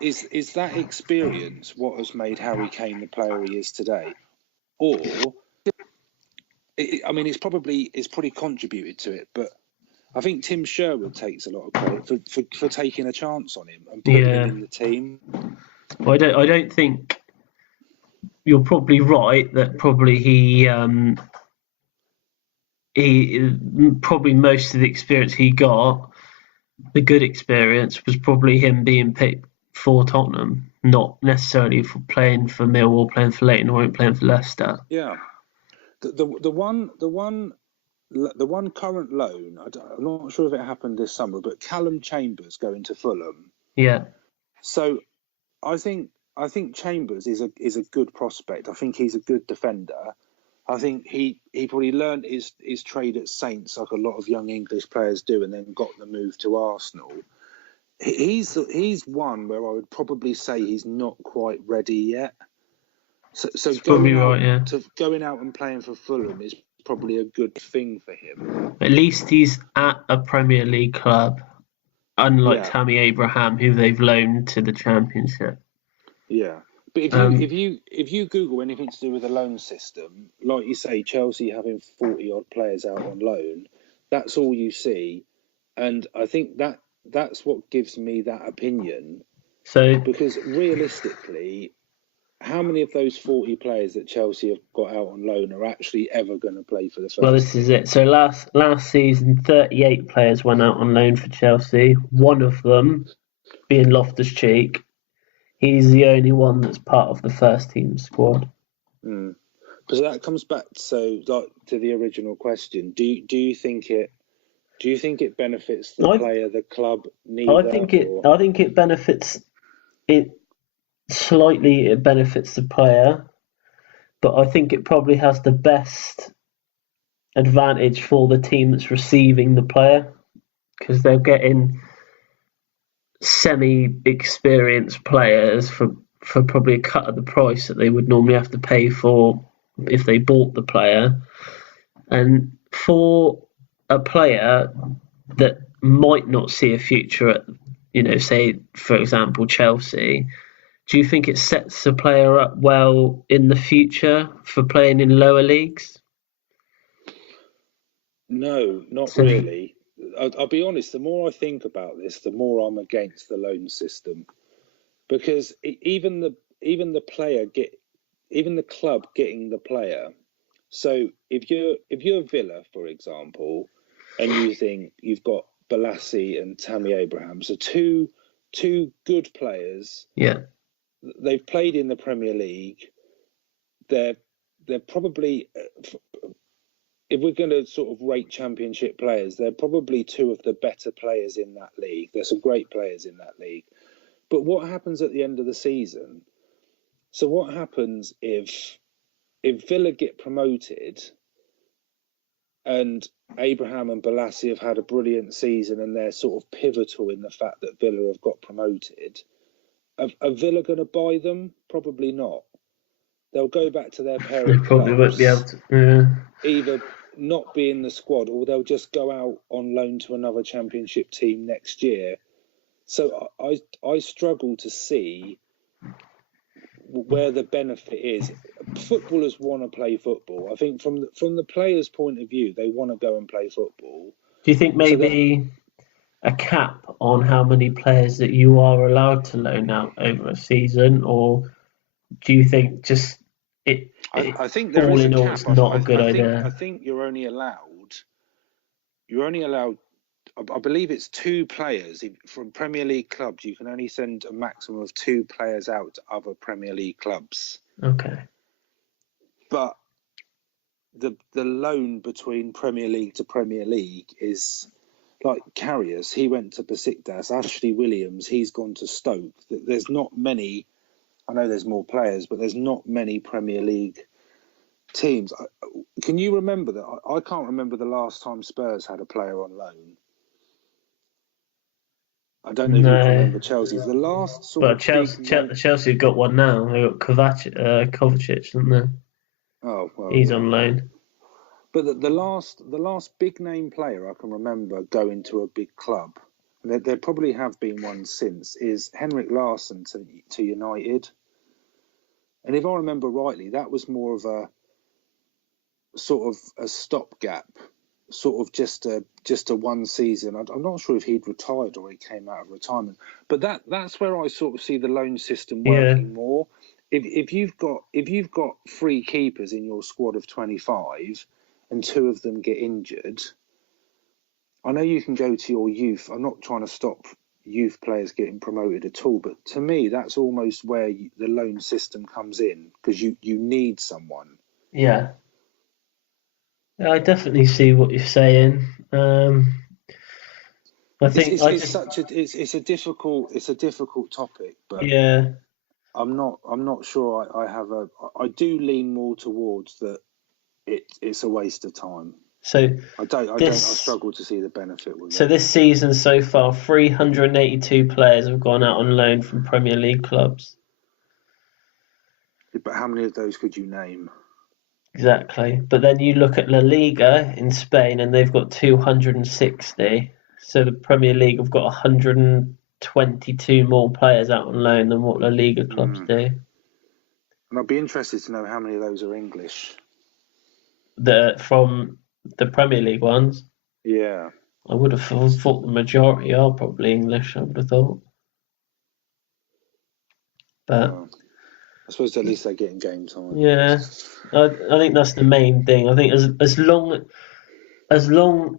that experience what has made Harry Kane the player he is today? Or, I mean, it's probably contributed to it, but I think Tim Sherwood takes a lot of credit for taking a chance on him and putting him in the team. Well, I don't think you're probably right that probably he probably most of the experience he got, the good experience, was probably him being picked for Tottenham, not necessarily for playing for Millwall, playing for Leighton Orient, playing for Leicester. Yeah, the one current loan, I'm not sure if it happened this summer, but Callum Chambers going to Fulham. Yeah. So I think Chambers is a good prospect. I think he's a good defender. I think he probably learned his trade at Saints like a lot of young English players do, and then got the move to Arsenal. He's one where I would probably say he's not quite ready yet. So going out and playing for Fulham is probably a good thing for him. At least he's at a Premier League club, unlike Tammy Abraham, who they've loaned to the Championship. Yeah, but if you Google anything to do with the loan system, like you say, Chelsea having 40 odd players out on loan, that's all you see, and I think that's what gives me that opinion. So because realistically, how many of those 40 players that Chelsea have got out on loan are actually ever going to play for the first? Well, this is it. So last season, 38 players went out on loan for Chelsea. One of them being Loftus-Cheek. He's the only one that's part of the first team squad. Because that comes back to the original question. Do you think it benefits the player, the club? Neither. I think it benefits it slightly. It benefits the player, but I think it probably has the best advantage for the team that's receiving the player, because they're getting semi-experienced players for probably a cut of the price that they would normally have to pay for if they bought the player. And for a player that might not see a future at, say, for example, Chelsea, do you think it sets the player up well in the future for playing in lower leagues? No, not really. I'll be honest, the more I think about this, the more I'm against the loan system, because even the club getting the player. So if you're Villa, for example, and you think you've got Balassi and Tammy Abraham, so two good players. Yeah. They've played in the Premier League. They're probably, if we're going to sort of rate Championship players, they're probably two of the better players in that league. There's some great players in that league. But what happens at the end of the season? So what happens if Villa get promoted and Abraham and Balassi have had a brilliant season and they're sort of pivotal in the fact that Villa have got promoted? Are Villa going to buy them? Probably not. They'll go back to their parent They probably clubs, won't be able to. either not be in the squad, or they'll just go out on loan to another Championship team next year. So I struggle to see where the benefit is. Footballers want to play football. I think from the players' point of view, they want to go and play football. Do you think maybe a cap on how many players that you are allowed to loan out over a season, or do you think just I think there all is in a all cap. it's not a good idea? I think you're only allowed. I believe it's 2 players from Premier League clubs. You can only send a maximum of 2 players out to other Premier League clubs. Okay. But the loan between Premier League to Premier League is like Carriers. He went to Besiktas. Ashley Williams, he's gone to Stoke. There's not many. I know there's more players, but there's not many Premier League teams. Can you remember that? I can't remember the last time Spurs had a player on loan. I don't know if you can remember Chelsea's. The last sort of Chelsea have got one now. They've got Kovacic, haven't they? Oh, well, he's on loan. But the last big name player I can remember going to a big club, and there probably have been one since, is Henrik Larsson to United. And if I remember rightly, that was more of a sort of a stopgap, sort of just a one season. I'm not sure if he'd retired or he came out of retirement, but that's where I sort of see the loan system working more. if you've got 3 keepers in your squad of 25 and 2 of them get injured, I know you can go to your youth. I'm not trying to stop youth players getting promoted at all, but to me that's almost where the loan system comes in, because you need someone. Yeah, I definitely see what you're saying. I think it's a difficult topic, but yeah. I'm not sure I do lean more towards that it's a waste of time. So I struggle to see the benefit with it. So this season so far, 382 players have gone out on loan from Premier League clubs. But how many of those could you name? Exactly. But then you look at La Liga in Spain and they've got 260. So the Premier League have got 122 more players out on loan than what La Liga clubs do. And I'd be interested to know how many of those are English. From the Premier League ones? Yeah. I would have thought the majority are probably English, I would have thought. But I suppose at least they're getting game time. Yeah, I think that's the main thing. I think as long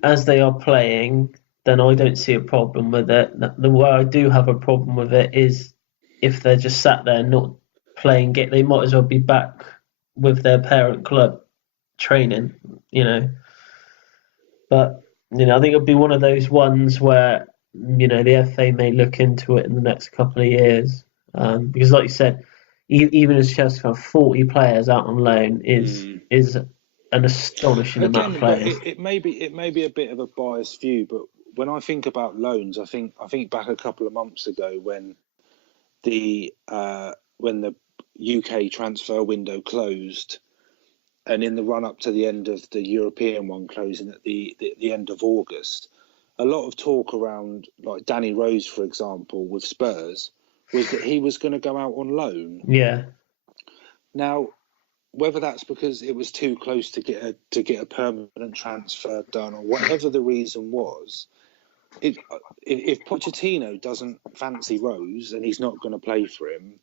as they are playing, then I don't see a problem with it. The way I do have a problem with it is if they're just sat there not playing, they might as well be back with their parent club training, But I think it'll be one of those ones where the FA may look into it in the next couple of years, because like you said, even as Chelsea have 40 players out on loan is an astonishing amount of players. But it may be a bit of a biased view, but when I think about loans, I think back a couple of months ago when the UK transfer window closed, and in the run up to the end of the European one closing at the end of August, a lot of talk around, like Danny Rose, for example, with Spurs, was that he was going to go out on loan. Yeah. Now, whether that's because it was too close to get a permanent transfer done, or whatever the reason was, if Pochettino doesn't fancy Rose and he's not going to play for him,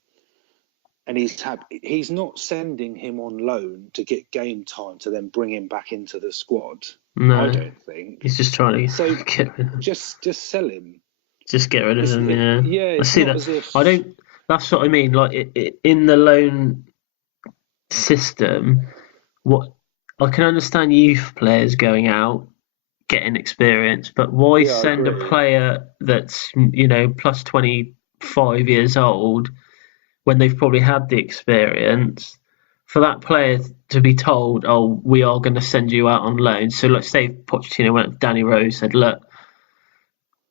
and he's not sending him on loan to get game time to then bring him back into the squad. No, I don't think he's just trying to get rid of him. Just sell him. Just get rid of him. Yeah, I see that. I don't. That's what I mean. Like in the loan system, what I can understand youth players going out, getting experience, but why send a player that's plus 25 years old when they've probably had the experience, for that player to be told, oh, we are going to send you out on loan. So let's say Pochettino went to Danny Rose, said, look,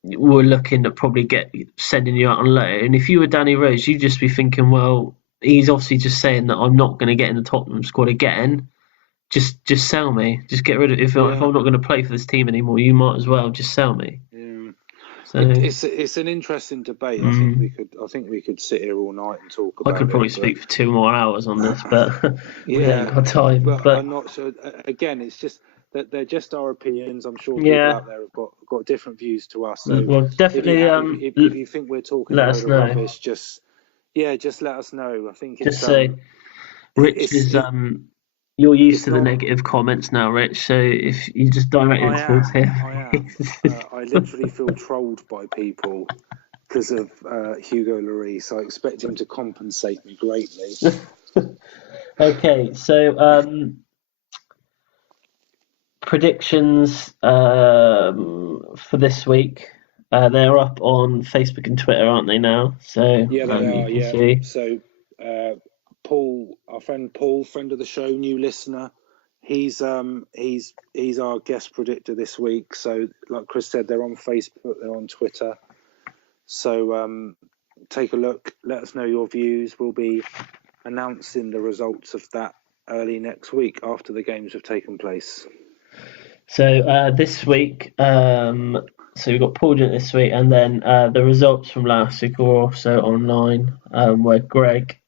we're looking at probably sending you out on loan. If you were Danny Rose, you'd just be thinking, well, he's obviously just saying that I'm not going to get in the Tottenham squad again. Just sell me. Just get rid of it. If I'm not going to play for this team anymore, you might as well just sell me. Yeah. So it's an interesting debate. I think we could sit here all night and talk about it. I could probably speak for 2 more hours on this, but we ain't got time. But I'm not sure. Again, it's just that they're just our opinions. I'm sure people out there have got different views to us. So well, definitely. If you think we're talking about rubbish, just let us know. I think it's say Rich is you're used to the negative comments now, Rich. So if you just direct it towards him, I literally feel trolled by people because of Hugo Lloris. I expect him to compensate me greatly. Okay, so predictions for this week. They're up on Facebook and Twitter, aren't they now? So yeah, they are. Yeah. See. So Paul, our friend Paul, friend of the show, new listener, he's our guest predictor this week. So like Chris said, they're on Facebook, they're on Twitter. So take a look. Let us know your views. We'll be announcing the results of that early next week after the games have taken place. So this week, so we've got Paul doing it this week, and then the results from last week are also online, where Greg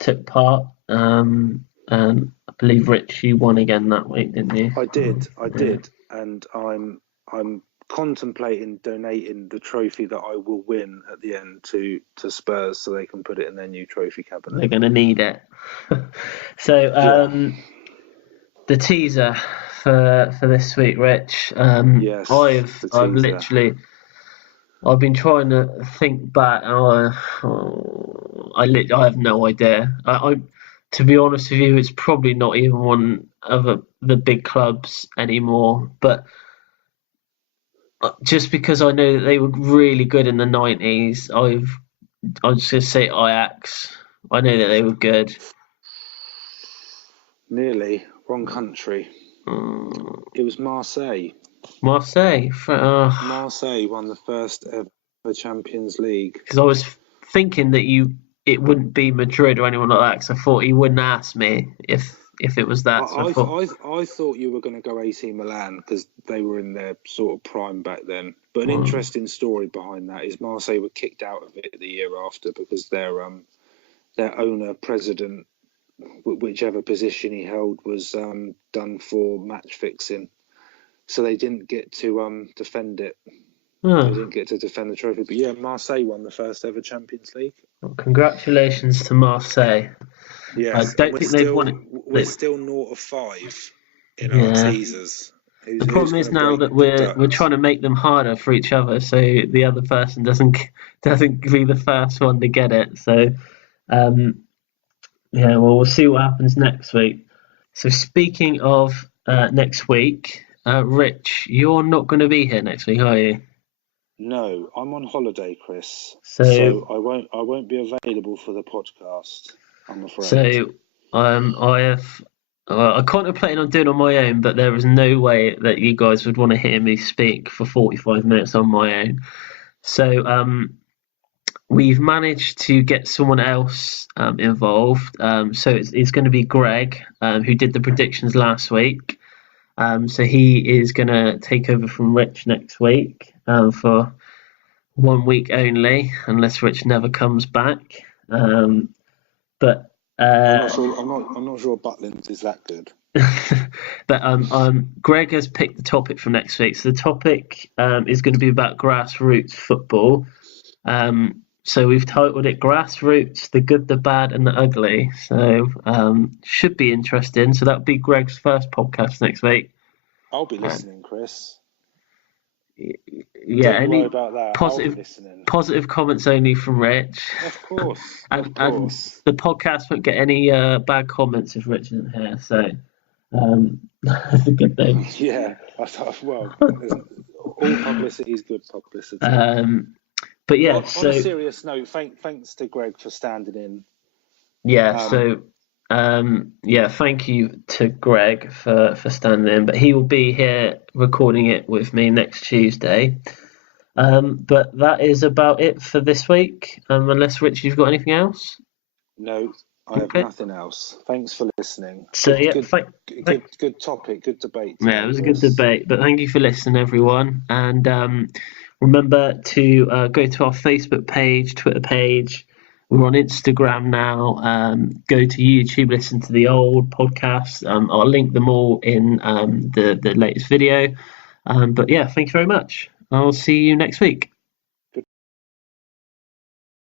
took part, and I believe Rich, you won again that week, didn't you? I did, and I'm contemplating donating the trophy that I will win at the end to Spurs so they can put it in their new trophy cabinet. They're going to need it. So, the teaser for this week, Rich. Yes, I've been trying to think back. I have no idea. To be honest with you, it's probably not even one of the big clubs anymore. But just because I know that they were really good in the 90s, I'm just going to say Ajax. I know that they were good. Nearly. Wrong country. It was Marseille. Marseille won the first ever Champions League. Because I was thinking that it wouldn't be Madrid or anyone like that, because I thought he wouldn't ask me if it was that. So I thought you were going to go AC Milan because they were in their sort of prime back then. But an interesting story behind that is Marseille were kicked out of it the year after because their owner, president, whichever position he held, was done for match fixing. So they didn't get to defend it. They didn't get to defend the trophy. But yeah, Marseille won the first ever Champions League. Well, congratulations to Marseille. Yes, I don't think they've won it. We're still 0 of 5 in our teasers. The problem is now that we're trying to make them harder for each other, so the other person doesn't be the first one to get it. So, we'll see what happens next week. So speaking of next week, Rich, you're not going to be here next week, are you? No, I'm on holiday, Chris. So I won't be available for the podcast, I'm afraid. So I contemplated on doing it on my own, but there was no way that you guys would want to hear me speak for 45 minutes on my own. So we've managed to get someone else involved. So it's going to be Greg, who did the predictions last week. So he is going to take over from Rich next week for 1 week only, unless Rich never comes back. But I'm not sure Butlins is that good. But Greg has picked the topic for next week. So the topic is going to be about grassroots football. So we've titled it Grassroots, the Good, the Bad and the Ugly. So should be interesting. So that'll be Greg's first podcast next week. I'll be listening, Chris. Yeah, Don't worry about that. Positive comments only from Rich. Of course. And the podcast won't get any bad comments if Rich isn't here. So that's a good thing. Yeah, I thought, well, all publicity is good publicity. But yeah, on a serious note, thanks to Greg for standing in. Yeah, thank you to Greg for standing in. But he will be here recording it with me next Tuesday. But that is about it for this week. Unless, Rich, you've got anything else? No, I have nothing else. Thanks for listening. So good topic, good debate. Yeah, it was a good debate. But thank you for listening, everyone. And remember to go to our Facebook page, Twitter page. We're on Instagram now. Go to YouTube, listen to the old podcasts. I'll link them all in the latest video. But yeah, thank you very much. I'll see you next week.